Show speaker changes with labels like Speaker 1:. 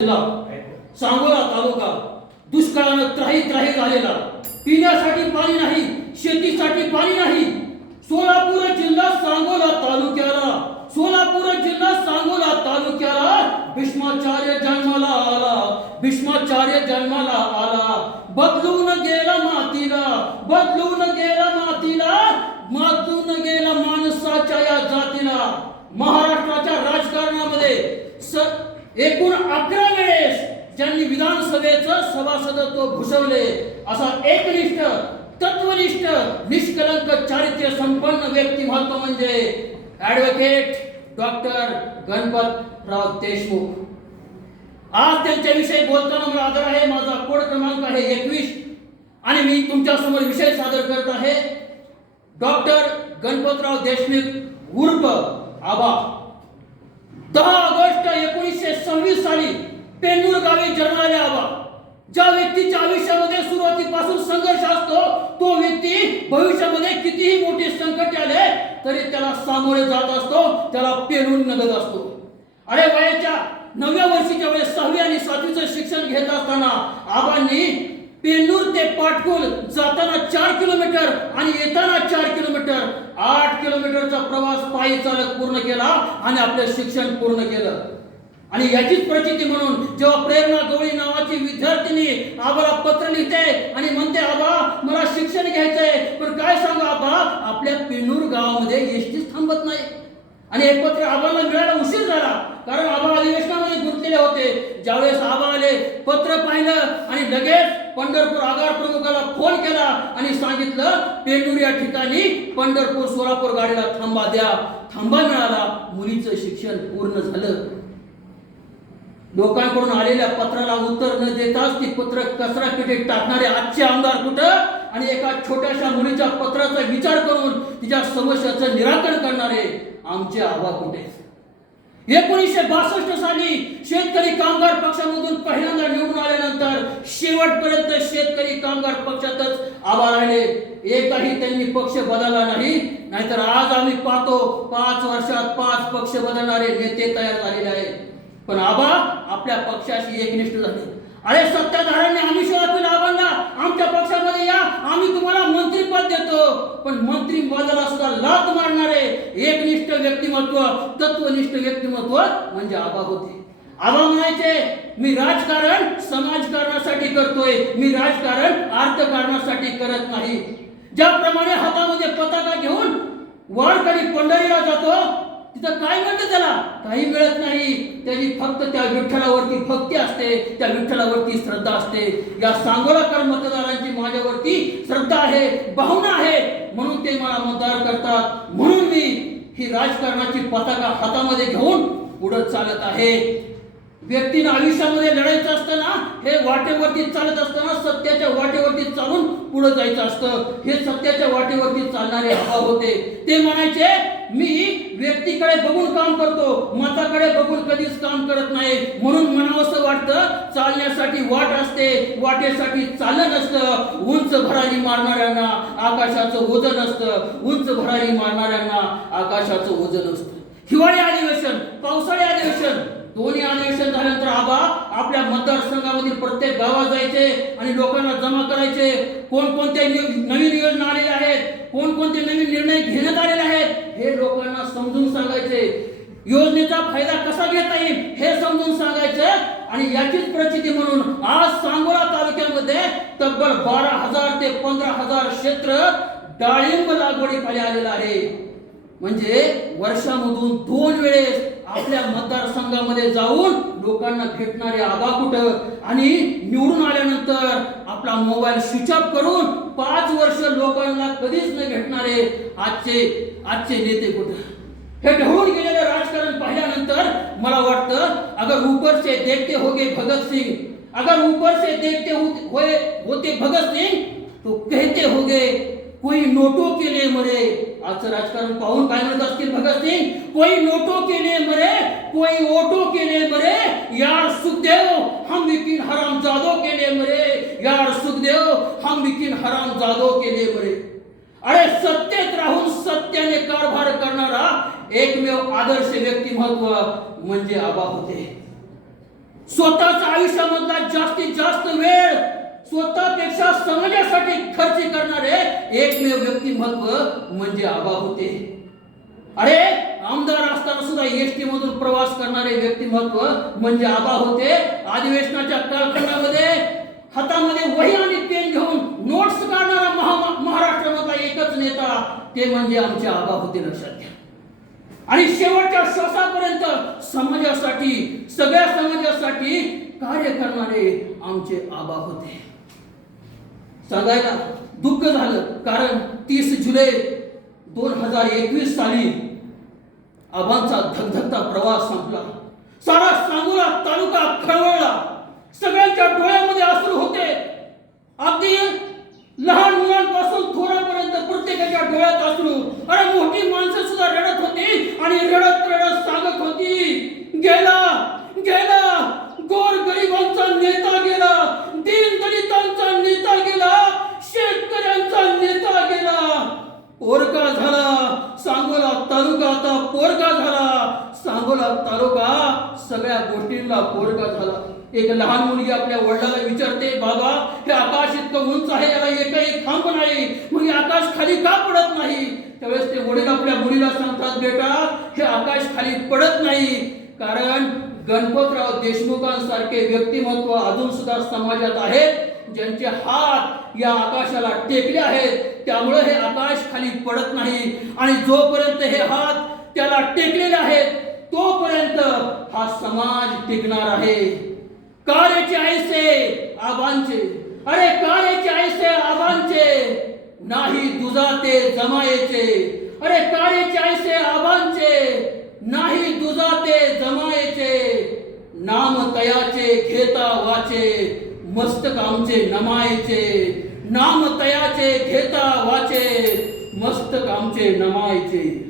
Speaker 1: सांगोला तालुका दुष्काळानं त्राही त्राही झालेला पिण्यासाठी पाणी नाही शेतीसाठी पाणी नाही सोलापूर जिल्हा सांगोला तालुक्याला सोलापूर जिल्हा सांगोला तालुक्याला भीष्माचार्य जन्माला आला भीष्माचार्य जन्माला आला बदलून गेला मातीला बदलून गेला मातीला मातून गेला माणसाच्या या जातीला महाराष्ट्राच्या राजकारणामध्ये एकूण अकरा वेळेस ज्यांनी विधानसभेचं सभासदत्व भूषवले असा एकनिष्ठ तत्वनिष्ठ निष्कलंक चारित्र्य संपन्न व्यक्तिमत्व म्हणजे ऍडव्होकेट डॉक्टर गणपतराव देशमुख आज त्यांच्याविषयी बोलताना मला आदर आहे माझा कोड क्रमांक आहे एकवीस आणि मी तुमच्यासमोर विषय सादर करत आहे डॉक्टर गणपतराव देशमुख उर्फ आबा दहा ऑगस्ट एकोणीसशे सव्वीस साली पेंडूर गावी जन्माला ज्या व्यक्तीच्या आयुष्यामध्ये सुरुवातीपासून संघर्ष असतो तो व्यक्ती भविष्यामध्ये कितीही मोठे संकट आले तरी त्याला सामोरे जात असतो त्याला पेरून नगत असतो अरे वयाच्या नव्या वर्षीच्या वेळेस सहावी आणि सातवीचं शिक्षण घेत असताना आबांनी पेंडूर ते पाटकुल जाताना चार किलोमीटर आणि येताना चार किलोमीटरचा प्रवास पायी चालक पूर्ण केला आणि आपलं शिक्षण पूर्ण केलं आणि याचीच प्रचिती म्हणून जेव्हा प्रेरणा गवळी नावाची विद्यार्थिनी आबाला पत्र लिहिते आणि म्हणते आबा मला शिक्षण घ्यायचंय पण काय सांगू आबा आपल्या पिनूर गावामध्ये टीच थांबत नाही आणि हे पत्र आबाला मिळायला उशीर झाला कारण आबा अधिवेशनामध्ये गुंतलेले होते ज्यावेळेस आबा आले पत्र पाहिलं आणि लगेच पंढरपूर आगार प्रमुखाला फोन केला आणि सांगितलं पेंडूर या ठिकाणी पंढरपूर सोलापूर गाडीला थांबा द्या थांबा मिळाला मुलीचं शिक्षण पूर्ण झालं लोकांकडून आलेल्या पत्राला उत्तर न देताच ती पत्र कचरा पेटीत टाकणारे आजचे आमदार कुठं आणि एका छोट्याशा मुलीच्या पत्राचा विचार करून तिच्या समस्याचं निराकरण करणारे आमचे आबा कुठे एकोणीसशे बासष्ट साली शेतकरी कामगार पक्षामधून पहिल्यांदा निवडून आल्यानंतर शेवटपर्यंत शेतकरी कामगार पक्षातच आभार राहिले एकही त्यांनी पक्ष बदलला नाही नाहीतर आज आम्ही पाहतो पाच वर्षात पाच पक्ष बदलणारे नेते तयार झालेले आहेत पण आबा आपल्या पक्षाशी एकनिष्ठ झाले अरे सत्ताधाऱ्यांनी आम्ही शहरातून लाभांना आमच्या पक्षामध्ये या आम्ही तुम्हाला मंत्रीपद देतो पण मंत्री पदाला सुद्धा लात मारणारे एकनिष्ठ व्यक्तिमत्व तत्वनिष्ठ व्यक्तिमत्व म्हणजे आबा होते आबा म्हणायचे मी राजकारण समाजकारणासाठी करतोय मी राजकारण अर्थकारणासाठी करत नाही ज्याप्रमाणे हातामध्ये पताका घेऊन वारकरी पंढरीला जातो तिथं काय म्हणतं त्याला काही मिळत नाही त्याची फक्त त्या विठ्ठलावरती भक्ती असते त्या विठ्ठलावरती श्रद्धा असते या सांगोलाकर मतदारांची माझ्यावरती श्रद्धा आहे भावना आहे म्हणून ते मला मतदार करतात म्हणून मी ही राजकारणाची पताका हातामध्ये घेऊन पुढं चालत आहे व्यक्तीनं आयुष्यामध्ये लढायचं असताना हे वाटेवरती चालत असताना सत्याच्या वाटेवरती चालून पुढे जायचं असतं हे सत्याच्या वाटेवरती चालणारे हवा होते ते म्हणायचे मी व्यक्तीकडे बघून काम करतो मताकडे बघून कधीच काम करत नाही म्हणून असं वाटतं चालण्यासाठी वाट असते वाटेसाठी चालत असतं उंच भरारी मारणाऱ्यांना आकाशाचं ओझन असत उंच भरारी मारणाऱ्यांना आकाशाचं ओझन असतं हिवाळी अधिवेशन पावसाळी अधिवेशन दोन्ही अधिवेशन झाल्यानंतर आबा आपल्या मतदारसंघामधील प्रत्येक गावात जायचे आणि लोकांना जमा करायचे कोणकोणत्या नवीन योजना आलेल्या आहेत कोणकोणते नवीन निर्णय घेण्यात आलेले आहेत हे लोकांना समजून सांगायचे योजनेचा फायदा कसा घेता येईल हे समजून सांगायचे आणि याचीच प्रचिती म्हणून आज सांगोला तालुक्यामध्ये तब्बल बारा हजार ते पंधरा हजार क्षेत्र डाळिंब लागवडीखाली आलेलं आहे म्हणजे वर्षामधून दोन वेळेस आपल्या मतदारसंघामध्ये जाऊन लोकांना भेटणारे आबा कुठं आणि निवडून आल्यानंतर आपला मोबाईल स्विच ऑफ करून पाच वर्ष लोकांना कधीच न भेटणारे आजचे आजचे नेते कुठं हे ढवून गेलेलं राजकारण पाहिल्यानंतर मला वाटतं अगर उपरचे देखते होगे भगत सिंह अगर ऊपर देखते होते होते भगत तो कहते होगे कोई नोटो के लिए मरे आजचं राजकारण पाहून काय म्हणत असतील भगतसिंग कोई नोटो के लिए मरे कोई ओटो के लिए मरे यार सुखदेव हम विकिन हराम जादो के लिए मरे यार सुखदेव हम विकिन हराम जादो के लिए मरे अरे सत्तेत राहून सत्याने कारभार करणारा एकमेव आदर्श व्यक्तिमत्व म्हणजे आबा होते स्वतःच्या आयुष्यामधला जास्तीत जास्त वेळ स्वतःपेक्षा समाजासाठी खर्च करणारे एकमेव व्यक्तिमत्व म्हणजे आबा होते अरे आमदार असताना सुद्धा टी मधून प्रवास करणारे व्यक्तिमत्व म्हणजे आबा होते अधिवेशनाच्या कालखंडामध्ये हातामध्ये वही आणि पेन घेऊन नोट्स काढणारा महाराष्ट्रामधला एकच नेता ते म्हणजे आमचे आबा होते लक्षात घ्या आणि शेवटच्या श्वासापर्यंत समाजासाठी सगळ्या समाजासाठी कार्य करणारे आमचे आबा होते सांगायला दुःख झालं कारण तीस जुलै दोन हजार एकवीस साली आबांचा धगधगता प्रवास संपला सारा सांगोला तालुका खळवळला सगळ्यांच्या डोळ्यामध्ये अश्रू होते अगदी लहान मुलांपासून थोरापर्यंत प्रत्येकाच्या डोळ्यात मुलीला कोरडा झाला एक लहान मुलगी आपल्या वडिलाला विचारते बाबा हे आकाश इतकं उंच आहे याला एक नाही मग आकाश खाली का पडत नाही त्यावेळेस ते वडील आपल्या मुलीला सांगतात बेटा हे आकाश खाली पडत नाही कारण गणपतराव देशमुखांसारखे व्यक्तिमत्व अजून सुद्धा समाजात आहेत ज्यांचे हात या आकाशाला टेकले आहेत त्यामुळे हे आकाश खाली पडत नाही आणि जोपर्यंत हे हात त्याला टेकलेले आहेत तोपर्यंत हा समाज टिकणार आहे कार्याचे ऐसे आबांचे अरे कार्याचे ऐसे आबांचे नाही दुजाते जमायचे अरे कार्याचे ऐसे आबांचे नाही दुजाते जमायचे नाम तयाचे घेता वाचे मस्तक आमचे नमायचे नाम तयाचे घेता वाचे मस्तक आमचे नमायचे